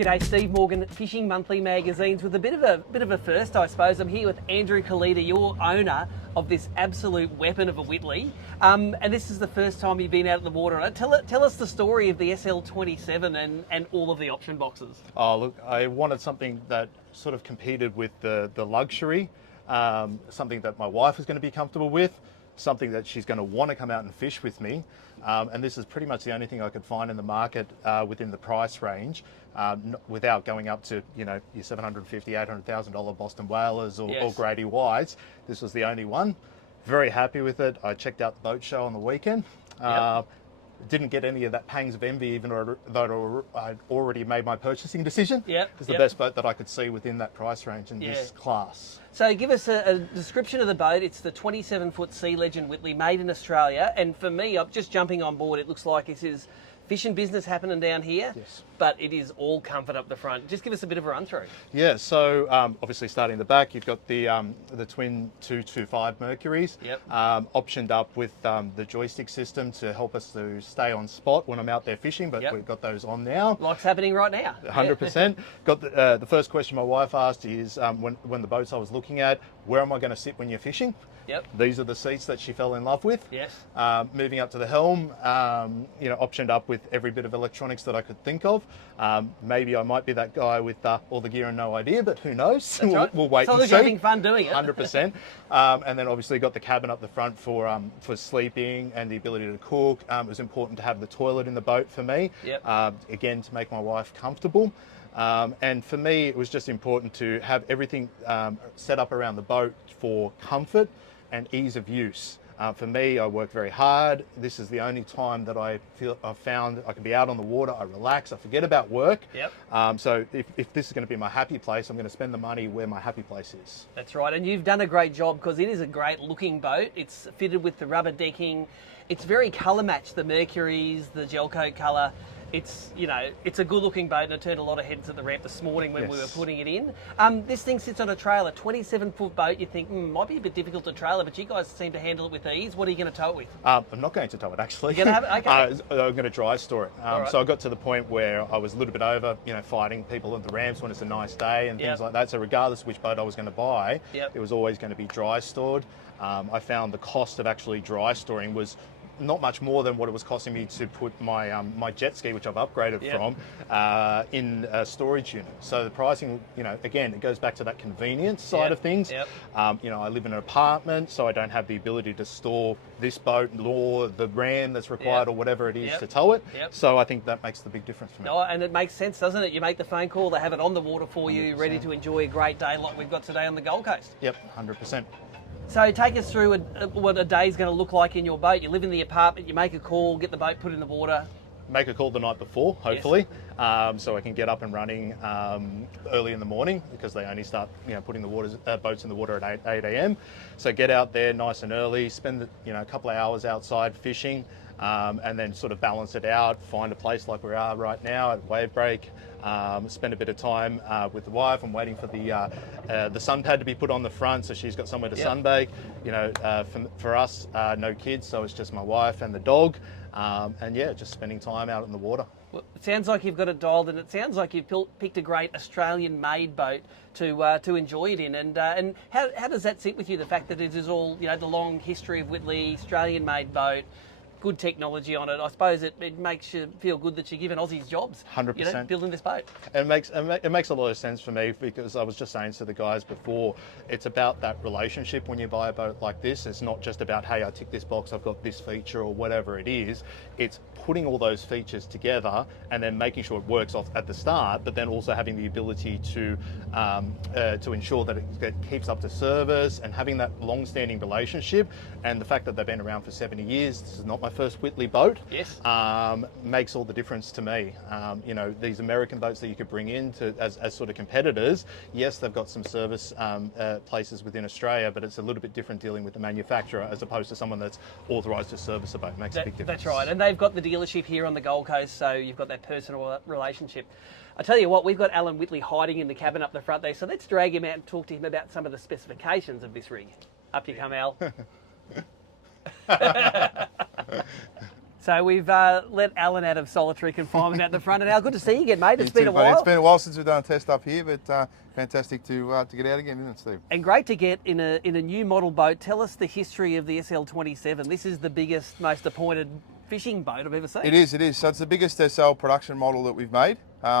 G'day, Steve Morgan, Fishing Monthly Magazines with a bit of a first, I suppose. I'm here with Andrew Kalita, your owner of this absolute weapon of a Whittley, and this is the first time you've been out of the water. Tell us the story of the SL27 and all of the option boxes. Oh, look, I wanted something that sort of competed with the luxury, something that my wife is going to be comfortable with, something that she's going to want to come out and fish with me. And this is pretty much the only thing I could find in the market within the price range, without going up to, you know, your $750,000, $800,000 Boston Whalers or Grady Whites. This was the only one. Very happy with it. I checked out the boat show on the weekend. Didn't get any of that pangs of envy, even though I'd already made my purchasing decision. It's the best boat that I could see within that price range in this class. So give us a description of the boat. It's the 27-foot Sea Legend Whittley, made in Australia. And for me, I'm just jumping on board. It looks like this is fishing business happening down here, but it is all comfort up the front. Just give us a bit of a run through. Yeah, so obviously starting in the back, you've got the twin 225 Mercuries, optioned up with the joystick system to help us to stay on spot when I'm out there fishing, but we've got those on now. Like's happening right now. 100%. Got the first question my wife asked is, when the boats I was looking at, where am I going to sit when you're fishing? These are the seats that she fell in love with. Moving up to the helm, you know, optioned up with every bit of electronics that I could think of. Maybe I might be that guy with all the gear and no idea, but who knows? We'll wait and see. You're having fun doing it. 100%. And then obviously got the cabin up the front for sleeping and the ability to cook. It was important to have the toilet in the boat for me, again, to make my wife comfortable. And for me, it was just important to have everything set up around the boat for comfort and ease of use. For me, I work very hard. This is the only time that I've found I can be out on the water, I relax, I forget about work. So if this is going to be my happy place, I'm going to spend the money where my happy place is. That's right, and you've done a great job because it is a great looking boat. It's fitted with the rubber decking. It's very colour matched, the Mercury's, the gel coat colour. It's, you know, it's a good looking boat, and it turned a lot of heads at the ramp this morning when we were putting it in. This thing sits on a trailer, 27-foot boat. You think, might be a bit difficult to trailer, but you guys seem to handle it with ease. What are you going to tow it with? I'm not going to tow it, actually. You're going to have it? Okay. I'm going to dry store it. So I got to the point where I was a little bit over, you know, fighting people at the ramps when it's a nice day and things like that. So regardless of which boat I was going to buy, it was always going to be dry stored. I found the cost of actually dry storing was not much more than what it was costing me to put my my jet ski, which I've upgraded from, in a storage unit. So the pricing, you know, again, it goes back to that convenience side of things. You know, I live in an apartment, so I don't have the ability to store this boat nor the RAM that's required or whatever it is to tow it. So I think that makes the big difference for me. Oh, and it makes sense, doesn't it? You make the phone call, they have it on the water for you, 100%. Ready to enjoy a great day like we've got today on the Gold Coast. 100%. So take us through what a day's going to look like in your boat. You live in the apartment, you make a call, get the boat put in the water. Make a call the night before, hopefully, so I can get up and running early in the morning, because they only start, you know, putting the boats in the water at 8 a.m. So get out there nice and early, spend a couple of hours outside fishing, and then sort of balance it out. Find a place like we are right now at wave break. Spend a bit of time with the wife. I'm waiting for the sun pad to be put on the front, so she's got somewhere to sunbake. You know, for us, no kids, so it's just my wife and the dog, and just spending time out in the water. Well, it sounds like you've got it dialed, and it sounds like you've picked a great Australian-made boat to enjoy it in. And how does that sit with you? The fact that it is all, you know, the long history of Whittley, Australian-made boat. Good technology on it. I suppose it makes you feel good that you're giving Aussies jobs. 100%. You know, building this boat. It makes a lot of sense for me, because I was just saying to the guys before, it's about that relationship when you buy a boat like this. It's not just about, hey, I tick this box, I've got this feature or whatever it is. It's putting all those features together and then making sure it works off at the start, but then also having the ability to ensure that it keeps up to service, and having that long-standing relationship. And the fact that they've been around for 70 years, this is not my first Whittley boat, makes all the difference to me. You know, these American boats that you could bring in as sort of competitors, yes, they've got some service places within Australia, but it's a little bit different dealing with the manufacturer as opposed to someone that's authorised to service a boat. Makes a big difference. That's right, and they've got the dealership here on the Gold Coast, so you've got that personal relationship. I tell you what, we've got Alan Whittley hiding in the cabin up the front there, so let's drag him out and talk to him about some of the specifications of this rig. Up you come, Al. So we've let Alan out of solitary confinement at the front, and how good to see you again, mate. It's been a Buddy. while. It's been a while since we've done a test up here, but fantastic to get out again, isn't it, Steve? And great to get in a new model boat. Tell us the history of the SL27. This is the biggest, most appointed fishing boat I've ever seen. It is. So it's the biggest SL production model that we've made.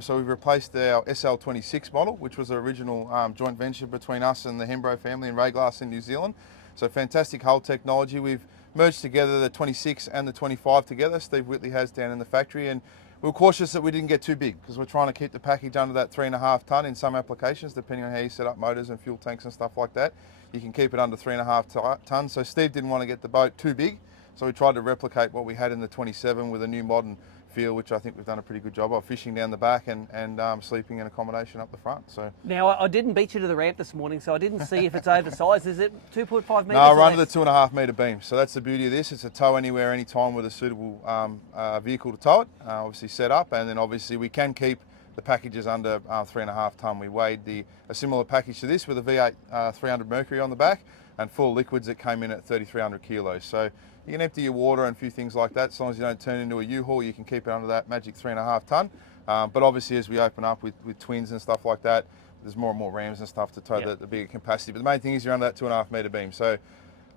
So we've replaced our SL26 model, which was an original joint venture between us and the Hembro family in Rayglass in New Zealand. So fantastic hull technology. We've merged together the 26 and the 25 together. Steve Whittley has down in the factory, and we were cautious that we didn't get too big because we're trying to keep the package under that 3.5 tonne in some applications, depending on how you set up motors and fuel tanks and stuff like that. You can keep it under 3.5 tonnes. So Steve didn't want to get the boat too big, so we tried to replicate what we had in the 27 with a new modern feel, which I think we've done a pretty good job of, fishing down the back and sleeping in accommodation up the front. So now I didn't beat you to the ramp this morning, so I didn't see if it's oversized. Is it 2.5 metres? no, we're under the 2.5 metre beam. So that's the beauty of this. It's a tow anywhere, anytime with a suitable vehicle to tow it. Obviously set up, and then obviously we can keep the packages under 3.5 tonne. We weighed a similar package to this with a V8 300 Mercury on the back, and full liquids that came in at 3,300 kilos. So you can empty your water and a few things like that. As long as you don't turn it into a U-Haul, you can keep it under that magic 3.5 tonne. But obviously as we open up with twins and stuff like that, there's more and more rams and stuff to tow the bigger capacity. But the main thing is you're under that 2.5 metre beam. So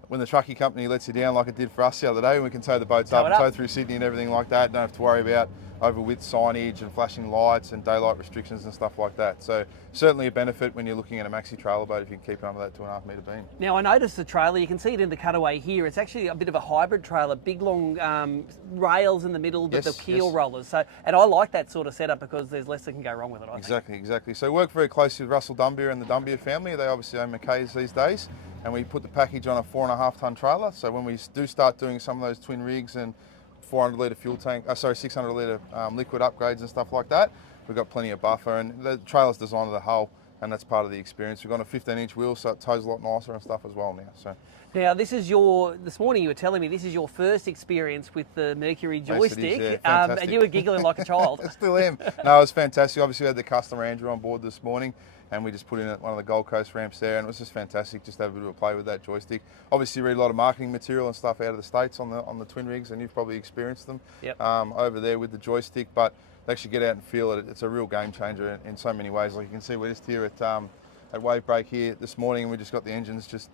when the truckie company lets you down like it did for us the other day, we can tow the boats up and tow through Sydney and everything like that. Don't have to worry about over-width signage and flashing lights and daylight restrictions and stuff like that. So certainly a benefit when you're looking at a maxi trailer boat if you can keep it under that 2.5 metre beam. Now I noticed the trailer, you can see it in the cutaway here. It's actually a bit of a hybrid trailer, big long rails in the middle, but the keel rollers. So, and I like that sort of setup because there's less that can go wrong with it, I think. Exactly. So we work very closely with Russell Dumbier and the Dumbier family. They obviously own McKay's these days. And we put the package on a 4.5 tonne trailer. So when we do start doing some of those twin rigs and 400 litre fuel tank, 600 litre liquid upgrades and stuff like that, we've got plenty of buffer, and the trailer's designed to the hull, and that's part of the experience. We've got a 15-inch wheel, so it tows a lot nicer and stuff as well now. So now this morning you were telling me this is your first experience with the Mercury joystick, yes, yeah, and you were giggling like a child. I still am. No, it was fantastic. Obviously we had the customer Andrew on board this morning, and we just put in at one of the Gold Coast ramps there, and it was just fantastic just to have a bit of a play with that joystick. Obviously read a lot of marketing material and stuff out of the States on the twin rigs, and you've probably experienced them over there with the joystick, but to actually get out and feel it, it's a real game changer in so many ways. Like you can see, we're just here at Wave Break here this morning, and we just got the engines just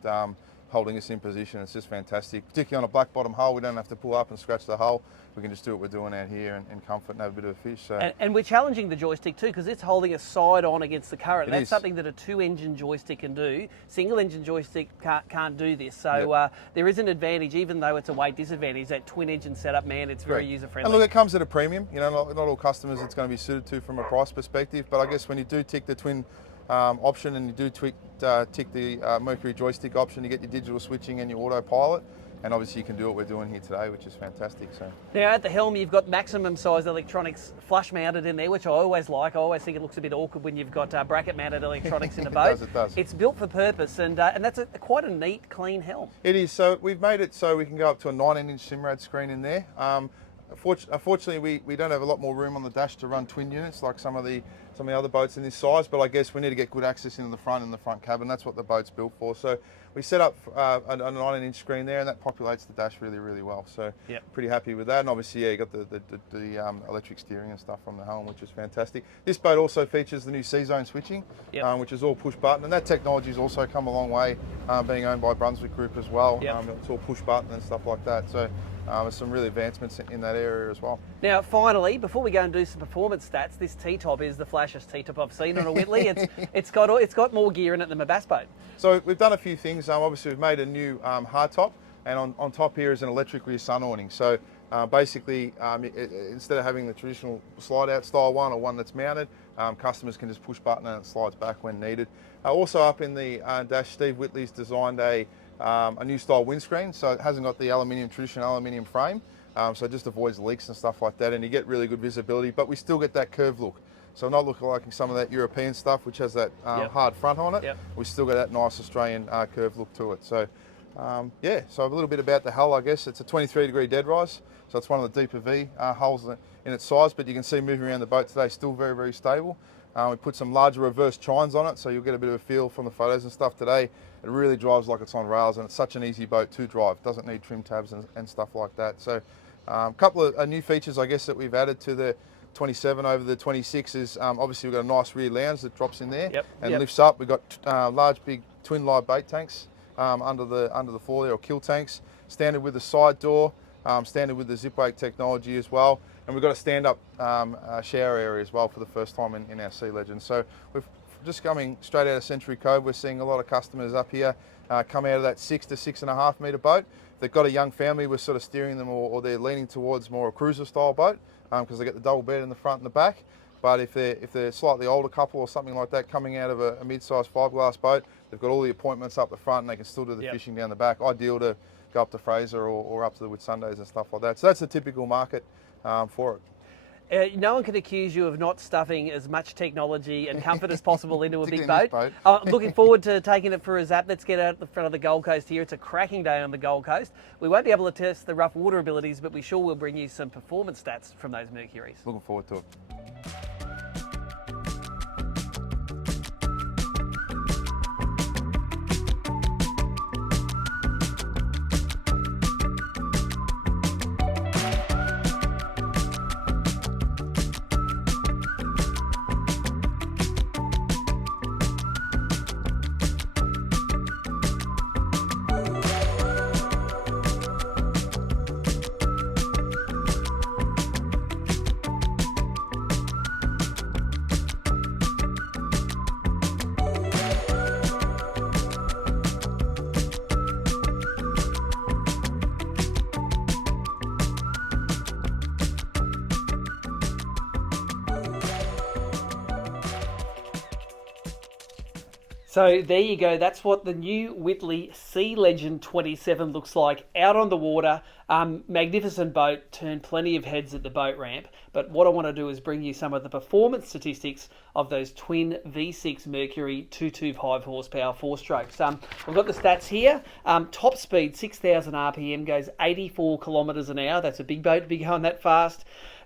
holding us in position. It's just fantastic, particularly on a black bottom hull. We don't have to pull up and scratch the hull. We can just do what we're doing out here in comfort and have a bit of a fish. So. And we're challenging the joystick too, because it's holding us side on against the current. That's something that a 2-engine joystick can do. Single-engine joystick can't do this. So there is an advantage, even though it's a weight disadvantage. That twin-engine setup, man, it's very user-friendly. And look, it comes at a premium. You know, not all customers it's going to be suited to from a price perspective. But I guess when you do tick the twin option and you do tick the Mercury joystick option, you get your digital switching and your autopilot. And obviously you can do what we're doing here today, which is fantastic. So now at the helm you've got maximum size electronics flush mounted in there, which I always like. I always think it looks a bit awkward when you've got bracket mounted electronics in a boat. It does. It's built for purpose, and that's quite a neat, clean helm. It is. So we've made it so we can go up to a 19-inch Simrad screen in there. Unfortunately, we don't have a lot more room on the dash to run twin units like some of the other boats in this size, but I guess we need to get good access into the front cabin. That's what the boat's built for. So we set up a 19-inch screen there, and that populates the dash really, really well. So pretty happy with that. And obviously, you got the electric steering and stuff from the helm, which is fantastic. This boat also features the new C-Zone switching, which is all push button, and that technology's also come a long way, being owned by Brunswick Group as well. It's all push button and stuff like that. So there's some really advancements in that area as well. Now, finally, before we go and do some performance stats, this T-top is the flashiest T-top I've seen on a Whittley. It's got more gear in it than my bass boat. So we've done a few things. Obviously, we've made a new hard top, and on top here is an electric rear sun awning. So basically, instead of having the traditional slide-out style one or one that's mounted, customers can just push button and it slides back when needed. Also up in the dash, Steve Whittley's designed a new style windscreen, so it hasn't got the traditional aluminium frame, so it just avoids leaks and stuff like that, and you get really good visibility, but we still get that curved look. So not looking like some of that European stuff, which has that hard front on it. We still got that nice Australian curved look to it. So so a little bit about the hull, I guess. It's a 23-degree deadrise, so it's one of the deeper V hulls in its size, but you can see moving around the boat today, still very, very stable. We put some larger reverse chines on it, so you'll get a bit of a feel from the photos and stuff today. It really drives like it's on rails, and it's such an easy boat to drive. It doesn't need trim tabs and stuff like that. So A couple of new features, I guess, that we've added to the 27 over the 26 is obviously we've got a nice rear lounge that drops in there and lifts up. We've got large, big twin live bait tanks under the floor there, or kill tanks, standard with the side door, standard with the zip wake technology as well. And we've got a stand-up shower area as well for the first time in our Sea Legend. So we've just coming straight out of Century Cove, we're seeing a lot of customers up here come out of that 6 to 6.5 metre boat. If they've got a young family, we're sort of steering them, or they're leaning towards more a cruiser style boat because they get the double bed in the front and the back. But if they're slightly older couple or something like that coming out of a mid-sized fiberglass boat, they've got all the appointments up the front and they can still do the fishing down the back. Ideal to go up to Fraser or up to the Whitsundays and stuff like that. So that's the typical market for it. No one can accuse you of not stuffing as much technology and comfort as possible into a big Particularly boat. in this boat. Looking forward to taking it for a zap. Let's get out at the front of the Gold Coast here. It's a cracking day on the Gold Coast. We won't be able to test the rough water abilities, but we sure will bring you some performance stats from those Mercuries. Looking forward to it. So there you go. That's what the new Whittley Sea Legend 27 looks like out on the water. Magnificent boat, turned plenty of heads at the boat ramp. But what I want to do is bring you some of the performance statistics of those twin V6 Mercury 225 horsepower 4-strokes. We've got the stats here. Top speed 6,000 RPM, goes 84 kilometres an hour. That's a big boat to be going that fast.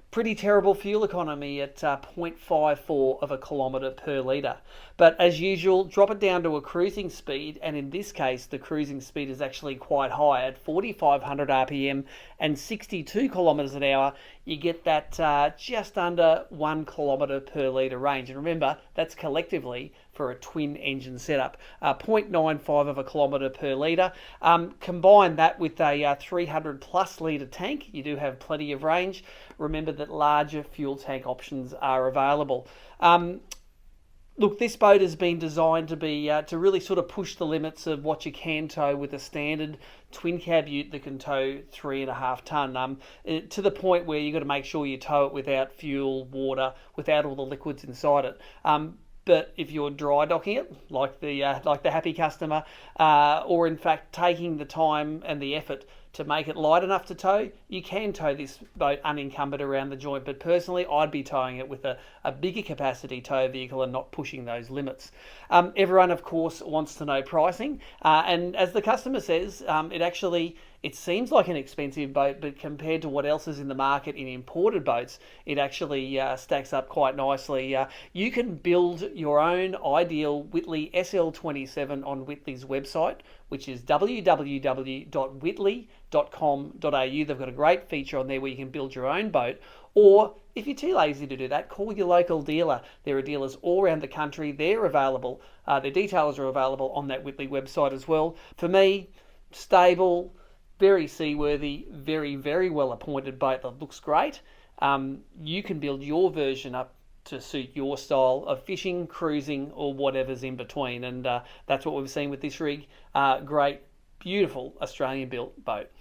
Pretty terrible fuel economy at 0.54 of a kilometre per litre. But as usual, drop it down to a cruising speed, and in this case, the cruising speed is actually quite high at 4,500 RPM and 62 kilometres an hour. You get that just under 1 kilometre per litre range. And remember, that's collectively for a twin engine setup. 0.95 of a kilometre per litre. Combine that with a 300 plus litre tank, you do have plenty of range. Remember that larger fuel tank options are available. Look, this boat has been designed to be to really sort of push the limits of what you can tow with a standard twin cab ute that can tow 3.5 tonne, to the point where you've got to make sure you tow it without fuel, water, without all the liquids inside it. But if you're dry docking it, like the happy customer, or in fact taking the time and the effort to make it light enough to tow, you can tow this boat unencumbered around the joint. But personally, I'd be towing it with a bigger capacity tow vehicle and not pushing those limits. Everyone, of course, wants to know pricing. And as the customer says, it seems like an expensive boat, but compared to what else is in the market in imported boats, it actually stacks up quite nicely. You can build your own ideal Whittley SL27 on Whittley's website, which is www.whittley.com.au. They've got a great feature on there where you can build your own boat. Or if you're too lazy to do that, call your local dealer. There are dealers all around the country. They're available. Their details are available on that Whittley website as well. For me, stable, very seaworthy, very, very well appointed boat that looks great. You can build your version up to suit your style of fishing, cruising, or whatever's in between. And that's what we've seen with this rig. Great, beautiful Australian-built boat.